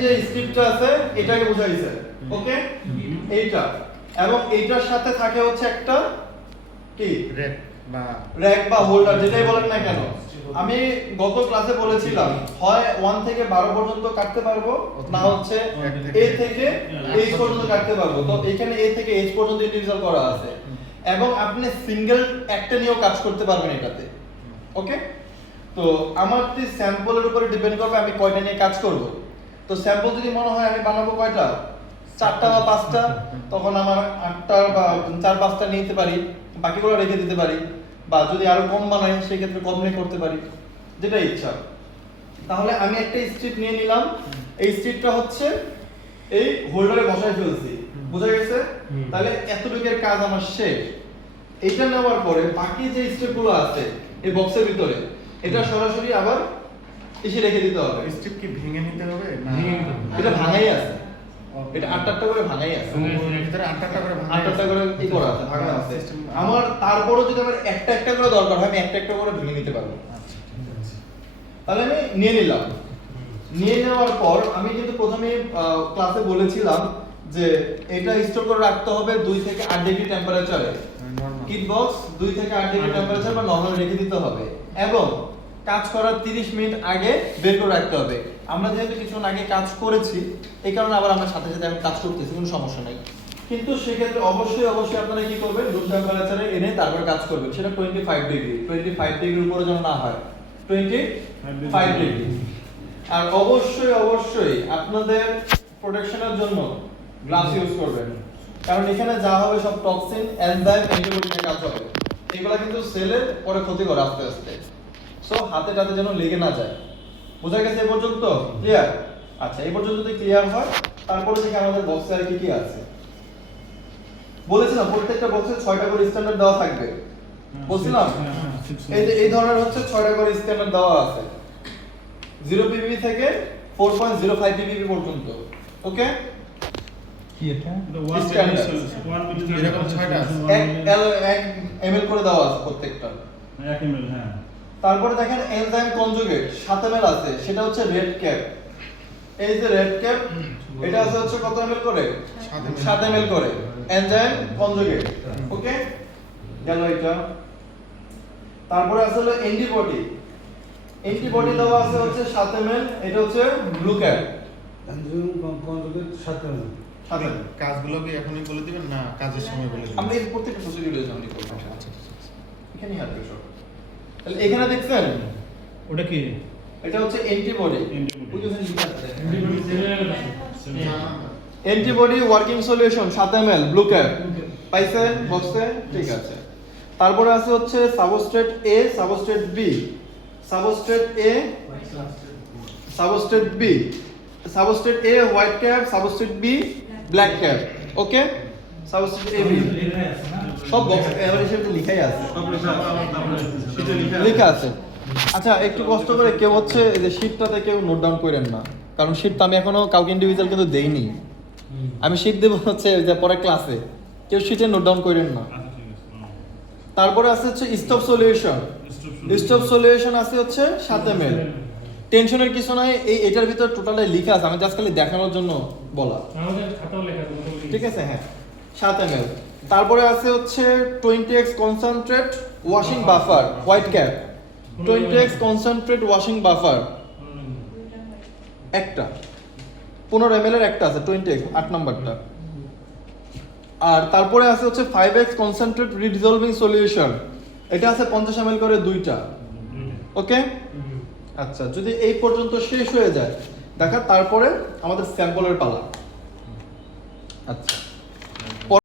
যে স্ট্রিপটা আছে এটাকে বুঝাইছে, ওকে? এইটা এবং এইটার সাথে থাকে হচ্ছে একটা কি র‍্যাক বা হোল্ডার যেটাই বলেন না কেন। আমি গত ক্লাসে বলেছিলাম হয় 1 থেকে 12 পর্যন্ত কাটতে পারবো, না হচ্ছে A থেকে H পর্যন্ত কাটতে পারবো। তো এখানে A থেকে H পর্যন্ত ইন্ডিভিজুয়াল করা আছে এবং আপনি সিঙ্গেল একটা নিয়েও কাজ করতে পারবেন এটাতে, ওকে? তো আমার যে স্যাম্পলের উপরে ডিপেন্ড করবে আমি কয়টা নিয়ে কাজ করব। তো স্যাম্পল যদি মনে হয় আমি বানাবো কয়টা, 4টা বা 5টা, তখন আমার 8টা বা 4-5টা নিতে পারি, বাকিগুলো রেখে দিতে পারি, বা যদি আরো কম বানাই সেই ক্ষেত্রে কম নিয়ে করতে পারি, যেটা ইচ্ছা। তাহলে আমি একটা স্ট্রিপ নিয়ে নিলাম, এই স্ট্রিপটা হচ্ছে এই হোল্ডারে বসায় ফেলছি, বুঝা গেছে? তাহলে এতটুকুর কাজ আমার শেষ। এইটা নেওয়ার পরে বাকি যে স্ট্রিপগুলো আছে এই বক্সের ভিতরে, এটা সরাসরি আবার এসে রেখে দিতে হবে। স্ট্রিপ কি ভেঙে নিতে হবে না এটা ভাঙাই আছে, এটা 8টা করে ভাঙাই আছে, ভিতরে 8টা করে 8টা করে এই করা আছে, ভাঙা আছে। আমার তারপরও যদি আমার একটা একটা করে দরকার হয় আমি একটা একটা করে ভেঙে নিতে পারবো। তাহলে আমি নিয়ে নিলাম। নিয়ে নেওয়ার পর আমি কিন্তু প্রথমে ক্লাসে বলেছিলাম যে এটা স্টোর করে রাখতে হবে 2 থেকে 8 ডিগ্রি টেম্পারেচারে। কিট বক্স 2 থেকে 8 ডিগ্রি টেম্পারেচার বা নরমাল রেখে দিতে হবে এবং কাজ করার 30 মিনিট আগে বের করে রাখতে হবে। আমরা যেহেতু কিছুক্ষণ আগে কাজ করেছি এই কারণে আবার আমরা সাথে সাথে আমি কাজ করতেছি, কোনো সমস্যা নাই। কিন্তু সেক্ষেত্রে অবশ্যই আপনারা কি করবেন, রুম টেম্পারেচারে এনে তারপর কাজ করবেন, সেটা 25 ডিগ্রি, 25 ডিগ্রির উপরে যেন না হয়, 25 ডিগ্রি। আর অবশ্যই আপনাদের প্রোটেকশনের জন্য গ্লাস ইউজ করবেন, কারণ এখানে যা হবে সব টক্সিন, এনজাইম, অ্যান্টিবডি নিয়ে কাজ হবে। এগুলা কিন্তু সেলের পরে ক্ষতি করে আস্তে আস্তে। সো হাতে টাতে যেন লেগে না যায়। বোঝা গেছে এই পর্যন্ত? ক্লিয়ার? আচ্ছা, এই পর্যন্ত যদি ক্লিয়ার হয় তারপরে দেখি আমাদের বক্সে আর কি কি আছে। বলেছিলাম প্রত্যেকটা বক্সে 6টা করে স্ট্যান্ডার্ড দেওয়া থাকবে, বলছিলাম। এই যে এই ধরনের হচ্ছে 6টা করে স্ট্যান্ডার্ড দেওয়া আছে, 0 ppb থেকে 4.05 ppb পর্যন্ত, ওকে? কি এটা? এরকম 6টা আছে, 1 ml করে দেওয়া আছে প্রত্যেকটা, 1 ml। হ্যাঁ, তারপরে দেখেন এনজাইম কনজুগেট 7 ml আছে, সেটা হচ্ছে রেড ক্যাপ। এই যে রেড ক্যাপ এটা আছে হচ্ছে কত ml করে, 7 ml করে এনজাইম কনজুগেট, ওকে? গেল এটা। তারপরে আছে হলো অ্যান্টিবডি দেওয়া আছে হচ্ছে 7 ml, এটা হচ্ছে blue cap. Enzyme conjugate 7 ml। কাজগুলো কি এখনই বলে দিবেন না কাজের সময় বলে দিবেন? আমরা এই প্রত্যেকটা প্রসিডিউরে জানি করব। আচ্ছা, এখানে আসবে সব। তাহলে এখানে দেখছেন ওটা কি? এটা হচ্ছে অ্যান্টিবডি। Antibody। ওই যে লিখা আছে Antibody antibody working solution 7 ml blue cap, পাইছেন বক্সে? ঠিক আছে। তারপরে আছে হচ্ছে substrate A, substrate B, substrate A, substrate B, substrate A white cap, substrate B black cap, okay? Substrate AB সব বক্সে এভারেজ হিসেবে লেখাই আছে, লেখা আছে। আচ্ছা, একটু কষ্ট করে কেউ হচ্ছে এই যে শীটটাতে কেউ নোট ডাউন করেন না, কারণ শীট তো আমি এখনো কাউকে ইন্ডিভিজুয়াল কিন্তু দেইনি। আমি শীট দেব হচ্ছে যে পরে ক্লাসে, কেউ শীটে নোট ডাউন করেন না। তারপরে আছে হচ্ছে স্টপ সলিউশন আছে হচ্ছে 7 ml। টেনশনের কিছু নাই, এটার ভিতর টোটালি লেখা আছে, আমি জাস্ট খালি দেখানোর জন্য বলা, আমাদের খাতাও লেখা আছে। ঠিক আছে? হ্যাঁ, 7 ml। তারপরে আছে হচ্ছে 20x concentrate washing buffer white cap, 20x concentrate washing buffer একটা, 15 ml এর একটা আছে 20x 8 নাম্বারটা। আর তারপরে আছে হচ্ছে 5x কনসেন্ট্রেট রিডিসলভিং সলিউশন, এটা আছে 50 ml করে দুইটা, ওকে? আচ্ছা, যদি এই পর্যন্ত শেষ হয়ে যায় দেখা, তারপরে আমাদের স্যাম্পলের পালা। আচ্ছা,